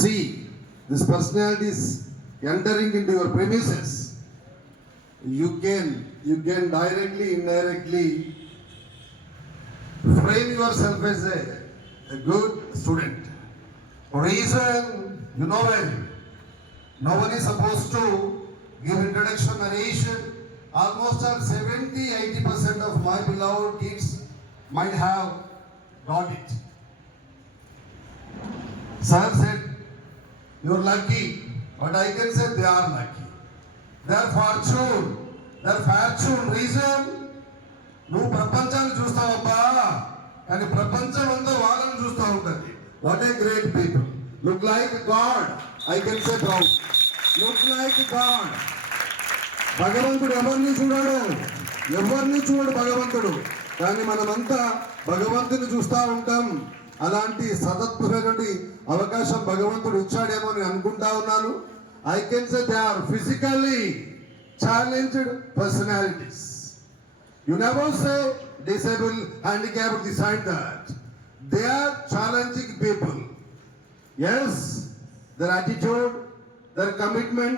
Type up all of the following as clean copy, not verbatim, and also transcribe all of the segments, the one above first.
see this personality is entering into your premises, you can directly, indirectly frame yourself as a good student. Reason, you know well, no one is supposed to give introduction narration. Almost 70-80% of my beloved kids might have got it. Sir said, you're lucky, but I can say they are lucky. Their fortune, reason, నువ్వు ప్రపంచాన్ని చూస్తావబ్బా, కానీ ప్రపంచం అంతా వాళ్ళని చూస్తూ ఉంటుంది. What a great people, look like God, I can say proud, look like God. భగవంతుడు ఎవరిని చూడడు భగవంతుడు, కానీ మనమంతా భగవంతుని చూస్తూ ఉంటాం. అలాంటి సదద్భుతమైన అవకాశం భగవంతుడు ఇచ్చాడేమో నేను అనుకుంటా ఉన్నాను. I can say they are physically challenged personalities. You never say disabled, handicapped, this and that. They are challenging people. Yes, their attitude, their commitment,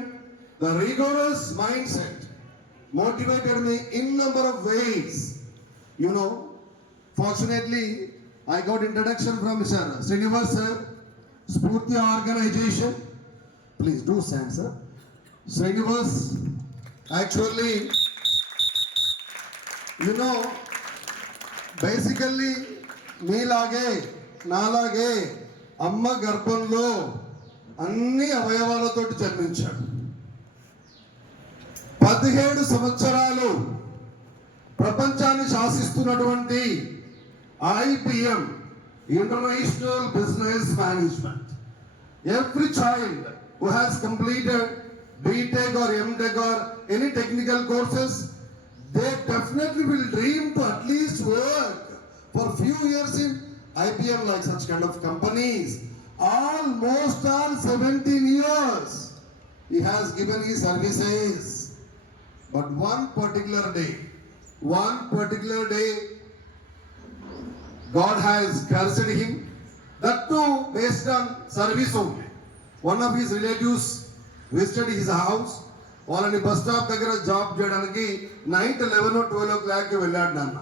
the rigorous mindset motivated me in number of ways. You know, fortunately, I got introduction from Mr. Srinivas sir, Spurti organization. Please do stand, sir. Srinivas, actually, you know, basically మీలాగే నాలాగే అమ్మ గర్భంలో అన్ని అవయవాలతోటి జన్మించాడు. 17 సంవత్సరాలు ప్రపంచాన్ని శాసిస్తున్నటువంటి IBM, International Business Management. Every child who has completed BTech or MTech or any technical courses, they definitely will dream to at least work for few years in IBM, like such kind of companies. Almost 17 years he has given his services. But one particular day, God has cursed him. That too based on service only. One of his relatives visited his house. వాళ్ళని bus stop దగ్గర job చేయడానికి night 11-12 వెళ్ళాడు నాన్న.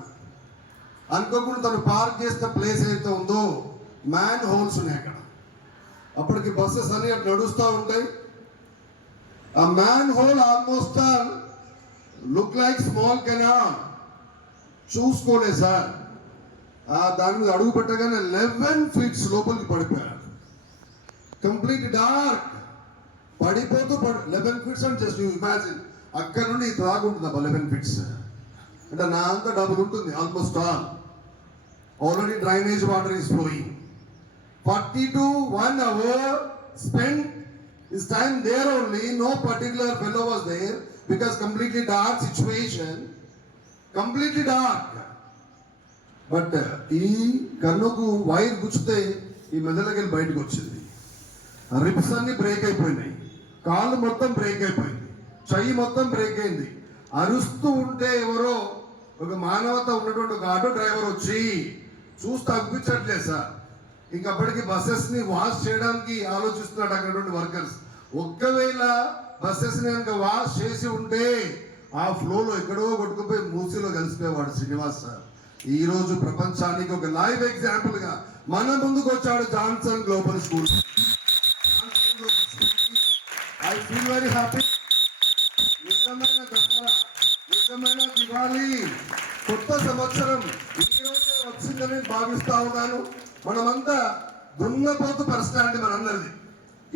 అనుకోకుండా తను park చేసిన place ఏదైతే ఉందో మ్యాన్ హోల్స్ ఉన్నాయి అక్కడ. అప్పటికి బస్సెస్ అన్ని అటు నడుస్తూ ఉంటాయి. ఆ man whole almost look like small canal. చూసుకోలేదు సార్, దాని మీద అడుగు పెట్టగానే 11 feet లోపలికి పడిపోయాడు. కంప్లీట్ డార్క్, పడిపోతూ 11 feet అంటే జస్ట్ యూ ఇమాజిన్, అక్కడ నుండి ఇది రాకుంటుంది 11 feet అంటే నా అంత డబుల్ ఉంటుంది almost all. Already drainage water is flowing. 1 hour spent his time there only. No particular fellow was there because completely dark situation, completely dark. But ఈ కన్నుకు wire గుచ్చితే ఈ మెదలకి బయటకు వచ్చింది. రిప్స్ అన్ని బ్రేక్ అయిపోయినాయి, కాళ్ళు మొత్తం బ్రేక్ అయిపోయింది, చెయ్యి మొత్తం బ్రేక్ అయింది. అరుస్తూ ఉంటే ఎవరో ఒక మానవత ఉన్నటువంటి ఒక ఆటో డ్రైవర్ వచ్చి చూసి తగ్గించట్లేదు సార్. ఇంకప్పటికి బస్సెస్ని వాష్ చేయడానికి ఆలోచిస్తున్నాడు అక్కడ వర్కర్స్. ఒక్కవేళ బస్సెస్ని కనుక వాష్ చేసి ఉంటే ఆ ఫ్లోలో ఎక్కడో కొట్టుకుపోయి మూసీలో కలిసిపోయేవాడు శ్రీనివాస్ సార్. ఈ రోజు ప్రపంచానికి ఒక లైవ్ ఎగ్జాంపుల్ గా మన ముందుకు వచ్చాడు Johnson global school. I feel very happy. నిజమైన దసరా, నిజమైన దివాళీ, కొత్త సంవత్సరం ఈ రోజే వచ్చిందని భావిస్తా ఉన్నాను. మనమంతా దున్నపోతు పర్సనాలిటీ మనందరిది.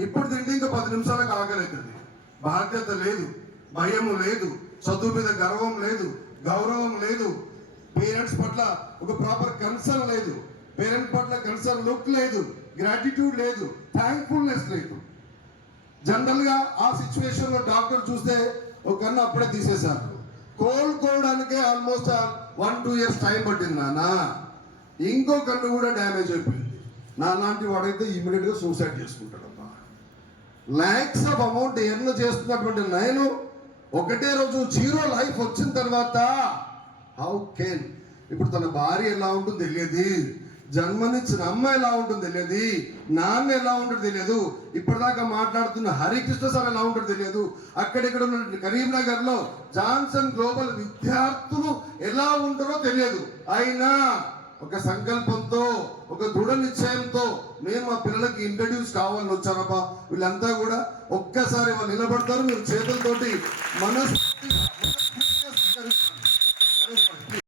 ఇప్పుడు తింటే ఇంకా 10 నిమిషాలకు ఆకలిస్తుంది. బాధ్యత లేదు, భయము లేదు, చదువు మీద గర్వం లేదు, గౌరవం లేదు, పేరెంట్స్ పట్ల ఒక ప్రాపర్ కన్సర్న్ లేదు, పేరెంట్ పట్ల కన్సర్న్ లుక్ లేదు, గ్రాటిట్యూడ్ లేదు, థ్యాంక్ఫుల్నెస్ లేదు. జనరల్ గా ఆ సిచ్యువేషన్ లో డాక్టర్ చూస్తే ఒక కన్ను అప్పుడే తీసేశారు. కోలుకోవడానికే ఆల్మోస్ట్ 1-2 years టైం పట్టింది నాన్న. ఇంకో కన్ను కూడా డ్యామేజ్ అయిపోయింది. నా లాంటి వాడైతే ఇమీడియట్ గా సూసైడ్ చేసుకుంటాడమ్మా. లాక్స్ ఆఫ్ అమౌంట్ ఎర్న్ చేస్తున్నటువంటి నేను ఒకటే రోజు 0 లైఫ్ వచ్చిన తర్వాత హౌ కెన్, ఇప్పుడు తన భార్య ఎలా ఉంటుందో తెలియదు, జన్మనిచ్చిన అమ్మ ఎలా ఉంటుందో తెలియదు, నాన్న ఎలా ఉంటుందో తెలియదు, ఇప్పటిదాకా మాట్లాడుతున్న హరికృష్ణ సార్ ఎలా ఉంటుందో తెలియదు, అక్కడిక్కడ ఉన్న కరీంనగర్ లో జాన్సన్ గ్లోబల్ విద్యార్థులు ఎలా ఉంటారో తెలియదు. అయినా ఒక సంకల్పంతో, ఒక దృఢ నిశ్చయంతో నేను మా పిల్లలకి ఇంట్రడ్యూస్ కావాలని వచ్చానబ్బా. వీళ్ళంతా కూడా ఒక్కసారి వాళ్ళు నిలబడతారు, మీరు చేతులతోటి మనస్ఫూర్తిగా